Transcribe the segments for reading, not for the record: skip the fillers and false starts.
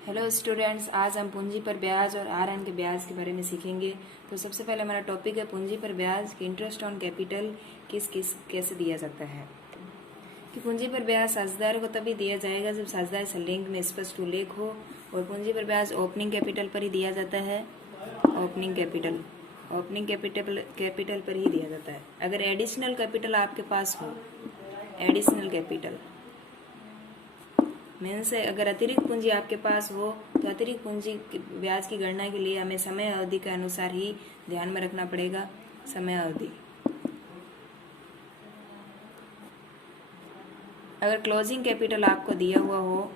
Hello students, आज हम पूंजी पर ब्याज और आर.एन के ब्याज के बारे में सीखेंगे। तो सबसे पहले हमारा टॉपिक है पूंजी पर ब्याज कि इंटरेस्ट ऑन कैपिटल कैसे दिया जाता है। कि पूंजी पर ब्याज साझेदार को तभी दिया जाएगा जब साझेदार संलिग्न में स्पष्ट उल्लेख हो, और पूंजी पर ब्याज ओपनिंग कैपिटल पर ही दिया जाता है। ओपनिंग कैपिटल पर ही दिया जाता है। अगर एडिशनल कैपिटल आपके पास हो, एडिशनल कैपिटल मीन्स अगर अतिरिक्त पूंजी आपके पास हो तो अतिरिक्त पूंजी ब्याज की गणना के लिए हमें समय अवधि के अनुसार ही ध्यान में रखना पड़ेगा। समय अवधि अगर क्लोजिंग कैपिटल आपको दिया हुआ हो,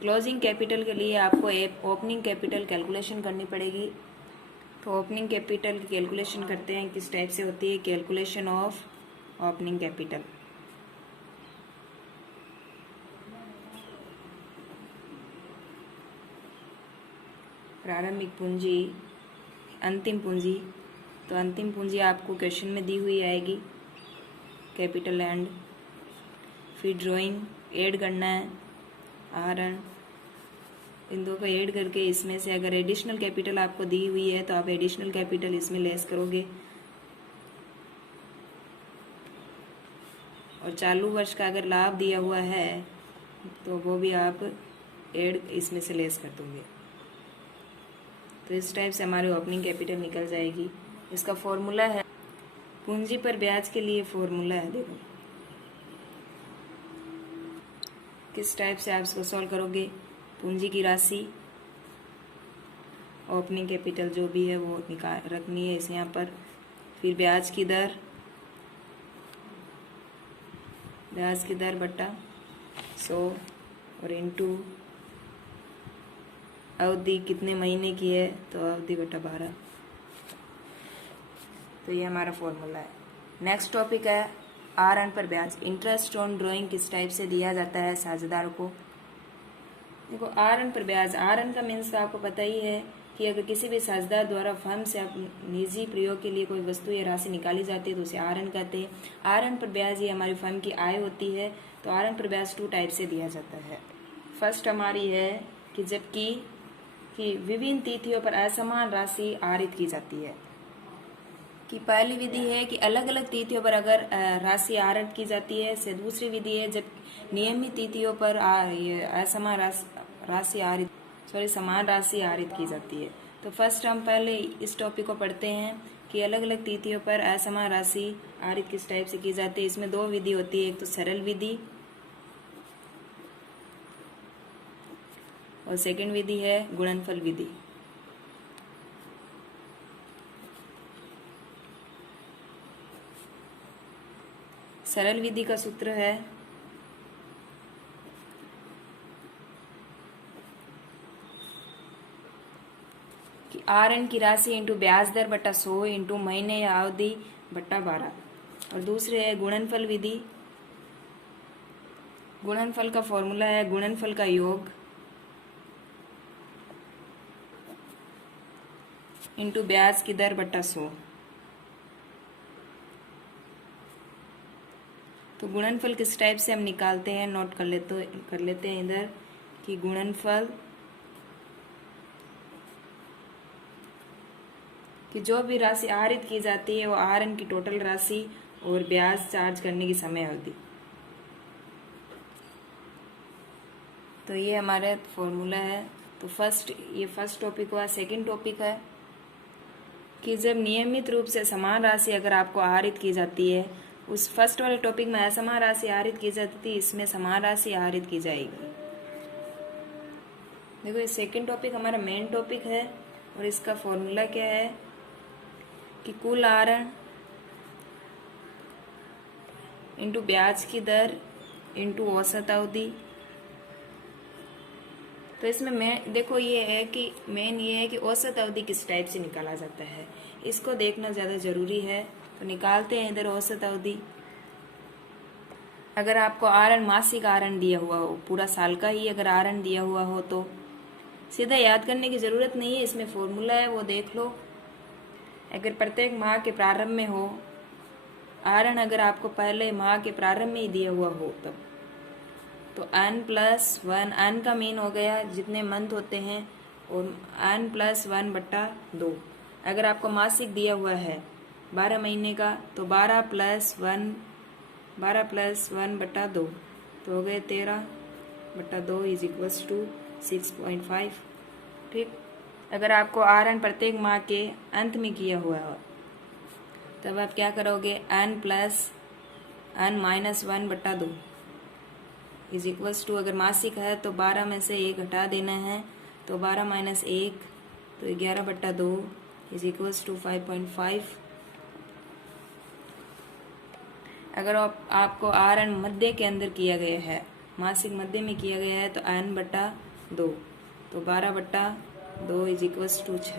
क्लोजिंग कैपिटल के लिए आपको एक ओपनिंग कैपिटल कैलकुलेशन करनी पड़ेगी। तो ओपनिंग कैपिटल की कैलकुलेशन करते हैं, किस टाइप से होती है कैलकुलेशन ऑफ ओपनिंग कैपिटल। प्रारंभिक पूंजी, अंतिम पूंजी। तो अंतिम पूंजी आपको क्वेश्चन में दी हुई आएगी, कैपिटल एंड। फिर ड्राइंग ऐड करना है, आर.एन इन दो को ऐड करके इसमें से अगर एडिशनल कैपिटल आपको दी हुई है तो आप एडिशनल कैपिटल इसमें लेस करोगे, और चालू वर्ष का अगर लाभ दिया हुआ है तो वो भी आप ऐड इसमें से लेस कर दोगे। तो इस टाइप से हमारी ओपनिंग कैपिटल निकल जाएगी। इसका फॉर्मूला है, पूंजी पर ब्याज के लिए फॉर्मूला है, देखो किस टाइप से आप इसको सॉल्व करोगे। पूंजी की राशि, ओपनिंग कैपिटल जो भी है वो निकाल रखनी है इस यहाँ पर। फिर ब्याज की दर बट्टा 100 और इनटू अवधि कितने महीने की है तो अवधि बटा 12। तो ये हमारा फॉर्मूला है। नेक्स्ट टॉपिक है आर.एन पर ब्याज। इंटरेस्ट ऑन ड्राइंग किस टाइप से दिया जाता है साझेदार को। देखो आर.एन पर ब्याज, आर.एन का मीन्स तो आपको पता ही है कि अगर किसी भी साझेदार द्वारा फर्म से निजी प्रयोग के लिए कोई वस्तु या राशि निकाली जाती है तो उसे आर.एन कहते हैं। आर.एन पर ब्याज ये हमारी फर्म की आय होती है। तो आर.एन पर ब्याज 2 टाइप से दिया जाता है। फर्स्ट हमारी है कि जबकि विभिन्न तिथियों पर असमान राशि आहरित की जाती है। कि पहली विधि है कि अलग अलग तिथियों पर अगर राशि आहरित की जाती है, से दूसरी विधि है जब नियमित तिथियों पर समान राशि आहरित की जाती है। तो फर्स्ट हम पहले इस टॉपिक को पढ़ते हैं कि अलग अलग तिथियों पर असमान राशि आहरित किस टाइप से की जाती है। इसमें 2 विधि होती है, एक तो सरल विधि और सेकंड विधि है गुणनफल विधि। सरल विधि का सूत्र है कि आर.एन की राशि इंटू ब्याज दर बटा 100 इंटू महीने या अवधि बटा 12। और दूसरे है गुणनफल विधि। गुणनफल का फॉर्मूला है गुणनफल का योग इंटू ब्याज की दर बटा 100। तो गुणनफल किस टाइप से हम निकालते हैं, नोट कर लेते हैं इधर कि गुणनफल कि जो भी राशि आहरित की जाती है वो आर.एन की टोटल राशि और ब्याज चार्ज करने की समय अवधि। तो ये हमारा फॉर्मूला है। तो ये फर्स्ट टॉपिक हुआ। सेकंड टॉपिक है कि जब नियमित रूप से समान राशि अगर आपको आहरित की जाती है, उस फर्स्ट वाले टॉपिक में असमान राशि आहरित की जाती थी, इसमें समान राशि आहरित की जाएगी। देखो ये सेकंड टॉपिक हमारा मेन टॉपिक है और इसका फॉर्मूला क्या है कि कुल आर.एन इंटू ब्याज की दर इंटू औसत अवधि। तो इसमें देखो ये है कि मेन ये है कि औसत अवधि किस टाइप से निकाला जाता है, इसको देखना ज़्यादा ज़रूरी है। तो निकालते हैं इधर औसत अवधि। अगर आपको आर.एन मासिक आर.एन दिया हुआ हो, पूरा साल का ही अगर आर.एन दिया हुआ हो तो सीधा याद करने की ज़रूरत नहीं है, इसमें फॉर्मूला है वो देख लो। अगर प्रत्येक माह के प्रारंभ में हो आर.एन, अगर आपको पहले माह के प्रारंभ में ही दिया हुआ हो तो n+1, n का मीन हो गया जितने मंथ होते हैं, और n+1/2। अगर आपको मासिक दिया हुआ है 12 महीने का तो 12+1/2 तो हो गए 13/2 इज इक्वल्स टू 6.5। ठीक, अगर आपको RN प्रत्येक माह के अंत में किया हुआ है तब आप क्या करोगे, n+n-1/2 इज इक्वल्स टू, अगर मासिक है तो 12 में से 1 हटा देना है, तो 12-1 तो 11/2 इज इक्वल्स टू 5.5। अगर आपको RN मध्य के अंदर किया गया है, मासिक मध्य में किया गया है, तो n/2 तो 12/2 इज इक्वल्स टू 6।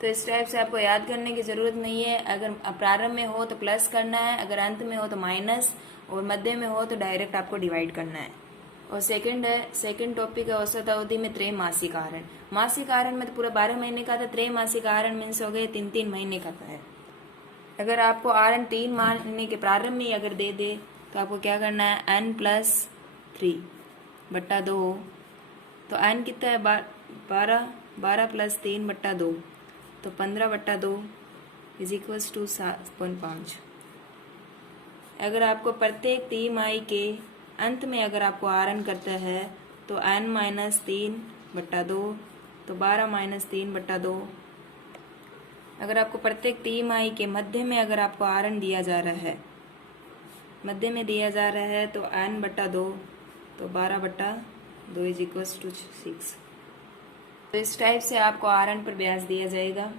तो इस टाइप से आपको याद करने की ज़रूरत नहीं है। अगर प्रारंभ में हो तो प्लस करना है, अगर अंत में हो तो माइनस, और मध्य में हो तो डायरेक्ट आपको डिवाइड करना है। और सेकंड टॉपिक है औसत अवधि में त्रैमासिक आहरण। मासिक आहरण में तो पूरा 12 महीने का था, त्रैमासिक आहरण मीन्स हो गए 3-3 महीने का है। अगर आपको आहरण 3 महीने के प्रारंभ में अगर दे दे तो आपको क्या करना है, n+3/2 तो n कितना है 12+3/2 तो 15/2 इज इक्वल्स टू 7.5। अगर आपको प्रत्येक तिमाही के अंत में अगर आपको आहरण करता है तो n-3/2 तो 12-3/2। अगर आपको प्रत्येक तिमाही के मध्य में अगर आपको आहरण दिया जा रहा है, मध्य में दिया जा रहा है तो n/2 तो 12/2 इज इक्वल्स टू 6। तो इस टाइप से आपको आहरण पर ब्याज दिया जाएगा।